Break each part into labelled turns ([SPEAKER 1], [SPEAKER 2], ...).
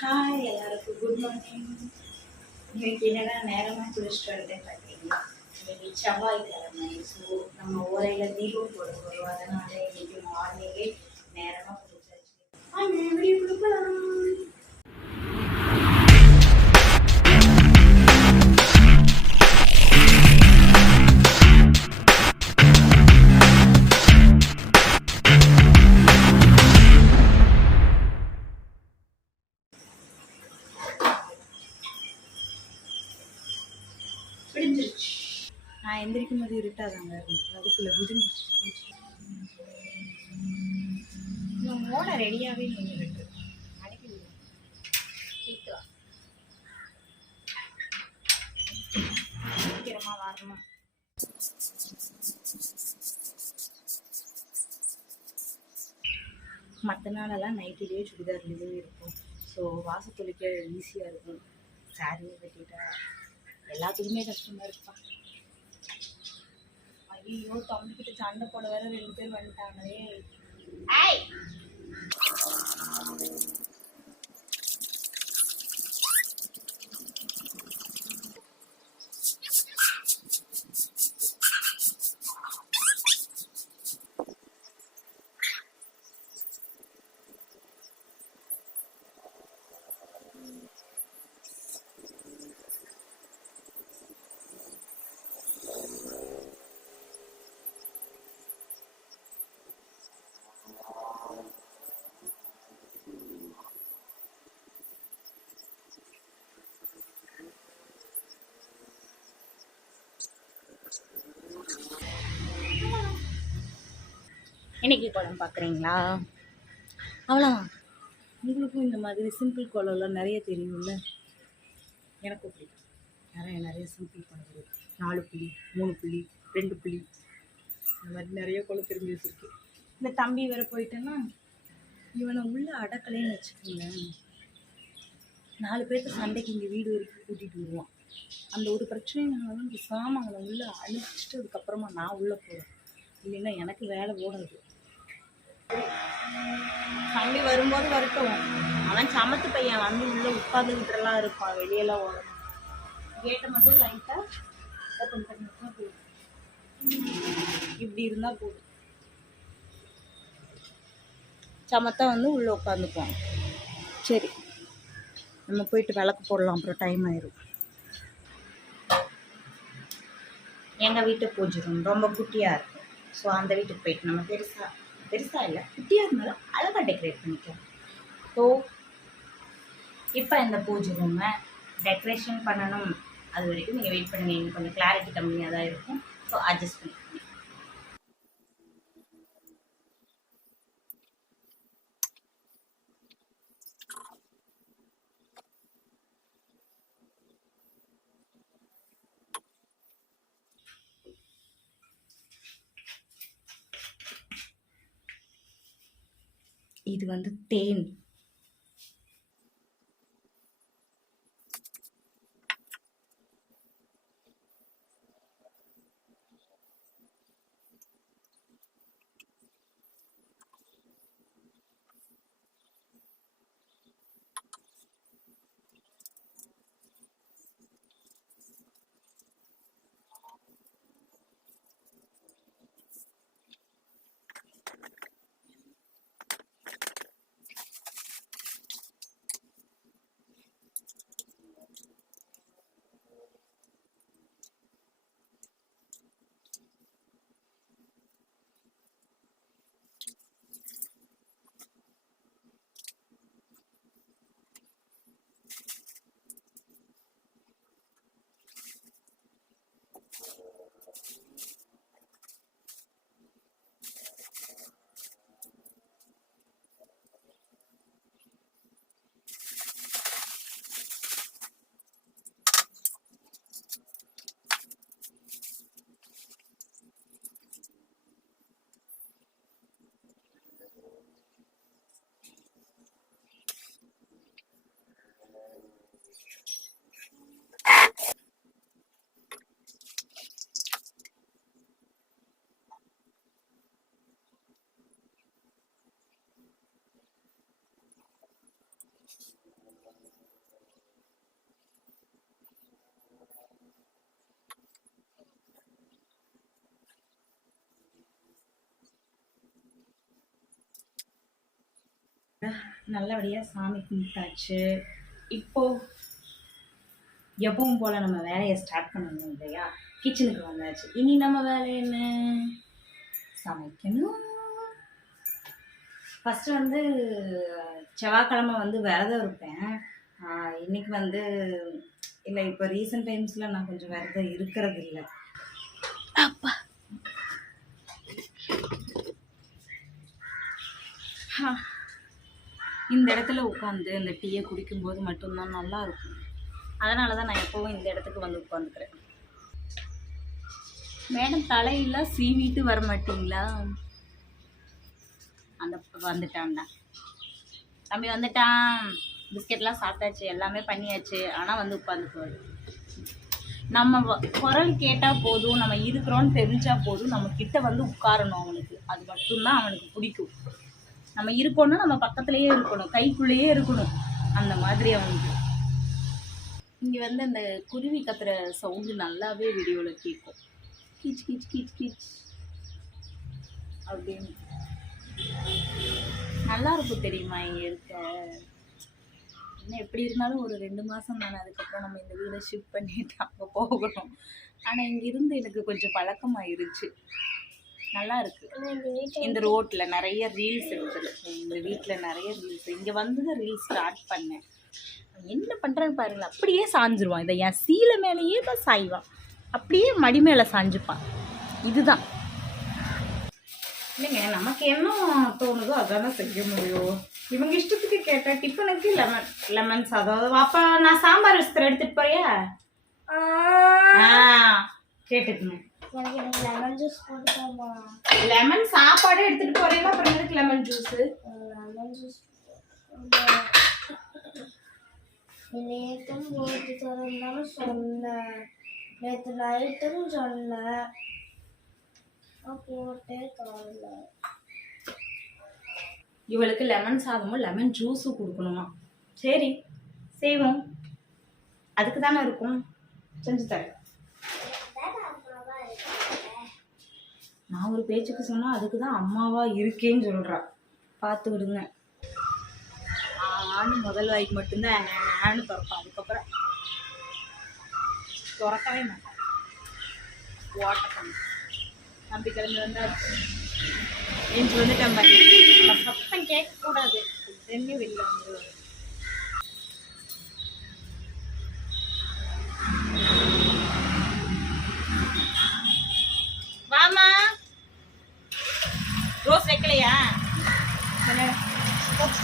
[SPEAKER 1] Hi எல்லாருக்கும் good morning இன்னைக்கு என்னடா நேரமாக குளிச்சுட்டு வந்துட்டேன் பார்த்தீங்களா இன்னைக்கு செவ்வாய்க்கிழமை. ஸோ நம்ம ஓரையில் தீபம் போட போகிறோம் அதனால இன்னைக்கு மார்னிங்கே நேரமாக குளிச்சாச்சு. வாங்க வெளியே கொடுக்கலாம் எந்திரிக்கும் போது இருட்டாதாங்க இருந்துச்சு அதுக்குள்ள விடிஞ்சிருச்சு இன்னும் ரெடியாகவே நின்றுட்டு இருக்கு. வரணும். மற்ற நாளெல்லாம் நைட்டிலேயே சுடிதார்லேயே இருக்கும் ஸோ வாசத்துளிக்க ஈஸியாக இருக்கும். சாரியை கட்டிட்டா எல்லாத்துக்குமே கஷ்டமாக இருப்பான். ஐயோ தம்பிக்கிட்ட சண்டை போட வேற ரெண்டு பேர் வந்துட்டாங்களே. ஏய்! இன்னைக்கு குளம் பார்க்குறீங்களா? அவ்வளோதான் உங்களுக்கும் இந்த மாதிரி சிம்பிள் குளம்லாம் நிறைய தெரியும்ல. எனக்கும் பிடிக்கும் நிறைய நிறைய சிம்பிள் குளம் தெரியும் நாலு புள்ளி மூணு புள்ளி ரெண்டு புள்ளி. இந்த மாதிரி நிறைய குளம் தெரிஞ்சு வச்சுருக்கு. இந்த தம்பி வேற போயிட்டேன்னா இவனை உள்ள அடக்கலைன்னு வச்சுக்கோங்களேன். நாலு பேர்த்து சண்டைக்கு இங்கே வீடு வரைக்கும் கூட்டிகிட்டு வருவான். அந்த ஒரு பிரச்சனையினால தான் பேசாமல் அவனை உள்ளே அழிச்சிட்டு அதுக்கப்புறமா நான் உள்ளே போகிறேன் இல்லைன்னா எனக்கு வேலை ஓடாது. தம்பி வரும்போது வரட்டும். அவன் சமத்து பையன் வந்து உள்ளே உட்காந்துக்கிட்டுலாம் இருப்பான் வெளியெல்லாம் ஓடணும் கேட்டை மட்டும் லைட்டாக ஓப்பன் பண்ணிட்டா போதும் இப்படி இருந்தால் போதும். சமத்தா வந்து உள்ளே உட்காந்துக்குவான் சரி நம்ம போயிட்டு விளக்கு போடலாம் அப்புறம் டைம் ஆயிரும். எங்கள் வீட்டு பூஜை ரூம் ரொம்ப குட்டியாக இருக்கும். ஸோ அந்த வீட்டுக்கு போயிட்டு நம்ம பெருசாக பெருசாக இல்லை குட்டியாக இருந்தாலும் அழகாக டெக்கரேட் பண்ணிக்கலாம். ஸோ இப்போ இந்த பூஜை ரூமை டெக்கரேஷன் பண்ணணும். அது வரைக்கும் நீங்கள் வெயிட் பண்ணுங்க. இன்னும் கொஞ்சம் கிளாரிட்டி கம்மியாக தான் இருக்கும். ஸோ அட்ஜஸ்ட் பண்ணி இது வந்து தேன். நல்லபடியாக சாமி கும்பிட்டாச்சு. இப்போ எப்பவும் போல் நம்ம வேலையை ஸ்டார்ட் பண்ணணும் இல்லையா? கிச்சனுக்கு வந்தாச்சு. இனி நம்ம வேலை என்ன? சமைக்கணும். ஃபஸ்ட்டு வந்து செவ்வாய்க்கிழமை வந்து விரதம் இருப்பேன். இன்னைக்கு வந்து இல்லை இப்போ ரீசெண்ட் டைம்ஸில் நான் கொஞ்சம் விரதம் இருக்கிறது இல்லை அப்பா ஆ. இந்த இடத்துல உட்காந்து இந்த டீயை குடிக்கும்போது மட்டும்தான் நல்லா இருக்கும். அதனால தான் நான் எப்போவும் இந்த இடத்துக்கு வந்து உட்காந்துக்கிறேன் மேடம் தலையெல்லாம் சீவிட்டு வர மாட்டிங்களா? அந்த வந்துட்டான்டா தம்பி வந்துட்டான். பிஸ்கெட்லாம் சாப்பிட்டாச்சு எல்லாமே பண்ணியாச்சு. ஆனால் வந்து உட்காந்துக்குவாரு நம்ம வ- குரல் கேட்டால் போதும் நம்ம இருக்கிறோன்னு தெரிஞ்சால் போதும் நம்ம கிட்ட வந்து உட்காரணும் அவனுக்கு. அது மட்டும்தான் அவனுக்கு பிடிக்கும். நம்ம இருக்கோம்னா நம்ம பக்கத்துலேயே இருக்கணும் கைக்குள்ளேயே இருக்கணும். அந்த மாதிரி அவனுக்கு இங்கே வந்து அந்த குருவி கத்துற சவுண்டு நல்லாவே வீடியோவில் கேட்கும் கீச் கீச் கீச் கீச். அப்படின்னு. நல்லா இருக்கும் தெரியுமா இங்கே இருக்க? என்ன எப்படி இருந்தாலும் ஒரு ரெண்டு மாதம் தானே அதுக்கப்புறம் நம்ம இந்த வீடை ஷிஃப்ட் பண்ணிட்டு அங்கே போகணும். ஆனால் இங்க இருந்து எனக்கு கொஞ்சம் பழக்கமாயிருச்சு. நல்லா இருக்கு. இந்த ரோட்ல நிறைய ரீல்ஸ் எடுத்தது இந்த வீட்டில் நிறைய ரீல்ஸ். இங்கே வந்து ரீல்ஸ் ஸ்டார்ட் பண்ணேன். என்ன பண்ணுறான்னு பாருங்களேன். அப்படியே சாஞ்சிருவான். இதை என் சீலை மேலேயே தான் சாய்வான். அப்படியே மடி மேலே சாஞ்சுப்பான். இதுதான். இல்லைங்க நமக்கு என்ன தோணுதோ அதானே செய்ய முடியும். இவங்க இஷ்டத்துக்கு கேட்ட டிஃபனுக்கு லெமன் லெமன் சாதம். அப்போ நான் சாம்பார் வச்சு எடுத்துட்டு போறியா? ஆ கேட்டுக்குங்க.
[SPEAKER 2] எனக்கு எனக்கு லெமன் ஜூஸ் கொடுத்தாமா
[SPEAKER 1] லெமன் சாப்பாடு எடுத்துட்டு போறீங்களா? அப்புறம் எதுக்கு லெமன் ஜூஸ்
[SPEAKER 2] லெமன் ஜூஸ் நேற்றும் போட்டு தரந்தாலும் சொன்னேன் நேற்று நைட்டும் சொன்னேன் போட்டே தரல
[SPEAKER 1] இவளுக்கு லெமன் சாதமும் லெமன் ஜூஸும் கொடுக்கணுமா? சரி செய்வோம். அதுக்கு தானே இருக்கும். செஞ்சு தரேன். நான் ஒரு பேச்சுக்கு சொன்னா அதுக்கு தான் அம்மாவா இருக்கேன்னு சொல்றா. பார்த்து விடுங்க. ஆணு முதல் வாய்க்கு மட்டும்தான் ஆணு திறப்பான் அதுக்கப்புறம் திறக்கவே மாட்டான் ஓட்ட பண்ண. நம்பி கிளம்பி வந்தாச்சு. ஏஞ்சி வந்துட்டேன் சத்தம் கேட்கக்கூடாது. உடனே வெளில வந்து ரோஸ்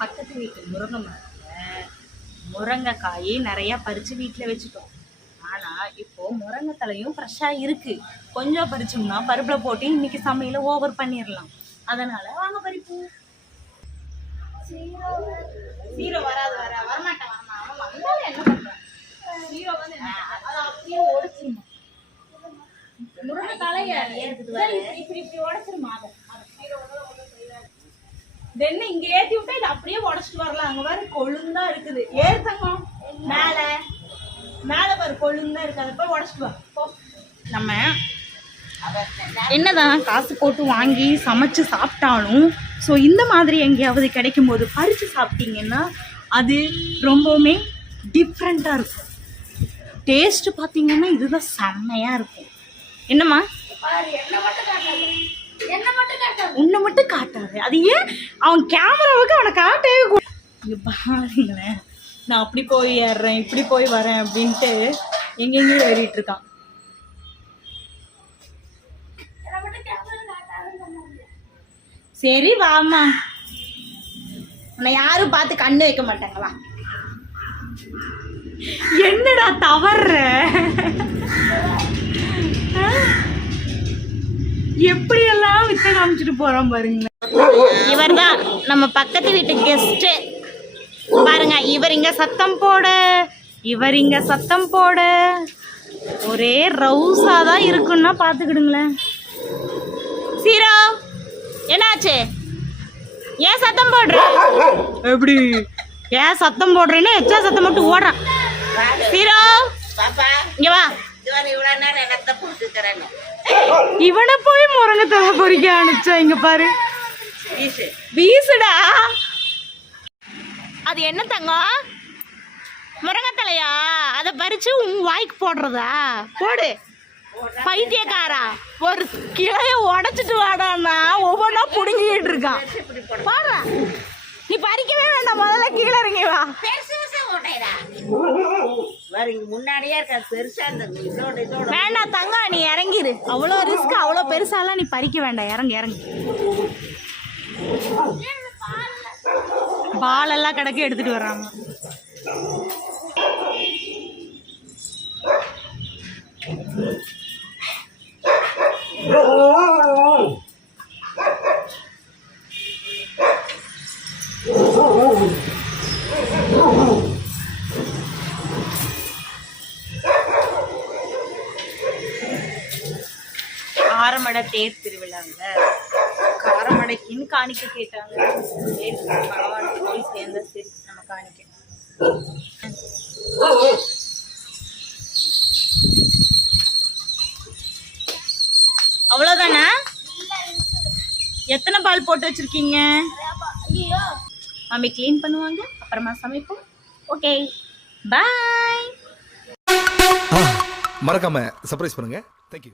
[SPEAKER 1] பக்கத்து வீட்டு முருங்கை மரத்தில் முருங்கைக்காய் நிறையா பறித்து வீட்டில் வச்சுட்டோம். ஆனால் இப்போ முருங்கை தலையும் ஃப்ரெஷ்ஷாக இருக்குது கொஞ்சம் பறிச்சோம்னா பருப்பில் போட்டு இன்னைக்கு சமையல ஓவர் பண்ணிடலாம் அதனால வாங்க பறிப்போம். ஹீரோ வராது வர வரமாட்டேன் வரமா அவன் வந்தாலும் என்ன பண்ணுறான் ஹீரோ வந்து என்ன? அதை அப்படியே உடைச்சிருமா? முருங்கை தலைய சரி, இப்படி இப்படி உடைச்சிருமா அதை? அதை. தென்ன இங்க ஏத்தி விட்டா இது அப்படியே உடச்சிட்டு வரலாம். அங்க பாரு கொழுந்தா இருக்குது. ஏத்தங்கம் மேல. மேல பாரு கொழுந்தா இருக்கு. அதை போய் உடச்சிட்டு வா. நம்ம என்னதான் காசு போட்டு வாங்கி சமைச்சு சாப்பிட்டாலும் ஸோ இந்த மாதிரி எங்கேயாவது கிடைக்கும் போது பறித்து சாப்பிட்டீங்கன்னா அது ரொம்பவுமே டிஃப்ரெண்ட்டாக இருக்கும். டேஸ்ட்டு பார்த்தீங்கன்னா இதுதான் செம்மையாக இருக்கும். என்னம்மா? உன்னை மட்டும் காட்டாது. அது ஏன்? அவன் கேமராவுக்கு அவனை காட்டவே கூடாது. பாருங்களேன். நான் அப்படி போய் ஏறுறேன் இப்படி போய் வரேன் அப்படின்ட்டு எங்கெங்கேயும் ஏறிட்டு இருக்கான். சரி வாம்மா. உன்னை யாரும் பார்த்து கண்ணு வைக்க மாட்டாங்க வா என்னடா தவறுற எப்படியெல்லாம் வித்த காமிச்சிட்டு போறோம் பாருங்க. இவர் தான் நம்ம பக்கத்து வீட்டு கெஸ்ட்டு பாருங்க இவர் இங்க சத்தம் போட இவர் இங்க சத்தம் போட. ஒரே ரவுஸா தான் இருக்குன்னா பார்த்துக்கிடுங்களேன். சீரோ. என்னாச்சு? ஏன் சத்தம் போடுற? எப்படி? ஏன் சத்தம் போடுறேன்னு எச்சா சத்தம் மட்டும் ஓடுறான். சீரோ இங்க வா.
[SPEAKER 3] இவன்
[SPEAKER 1] போய் முருங்கத்தலை பொறிக்க அனுப்பிச்சா இங்க பாரு.
[SPEAKER 3] வீசு.
[SPEAKER 1] வீசுடா. அது என்ன தங்கம்? முருங்கத்தலையா அதை பறிச்சு உன் வாய்க்கு போடுறதா? போடு. பைத்தியக்காரா? ஒரு கிளைய உடைச்சிட்டு வாடான்னா ஒவ்வொன்றா புடுங்கிட்டு இருக்கான். பாடுறா. நீ பறிக்கவே வேண்டாம் முதல்ல கீழே இறங்கி வா. வேண்டாம் தங்கம் நீ இறங்கிரு. அவ்வளோ ரிஸ்க் அவ்வளோ பெருசாலாம் நீ பறிக்க வேண்டாம். இறங்கு இறங்கு. பால் எல்லாம் கிடக்கு எடுத்துட்டு வர்றாங்க. காரமடை தேர் திருவிழாவில் காரமடைக்குன்னு காணிக்க கேட்டாங்க. தேர் பகவானுக்கு போய் சேர்ந்தா சரி நம்ம காணிக்க அவ்வளோதானா எத்தனை பால் போட்டு வச்சிருக்கீங்க?
[SPEAKER 2] ஐயோ
[SPEAKER 1] மம்மி க்ளீன் பண்ணுவாங்க அப்புறமா சமைப்போம். ஓகே பாய்
[SPEAKER 4] மறக்காம சர்ப்ரைஸ் பண்ணுங்க. தேங்க்யூ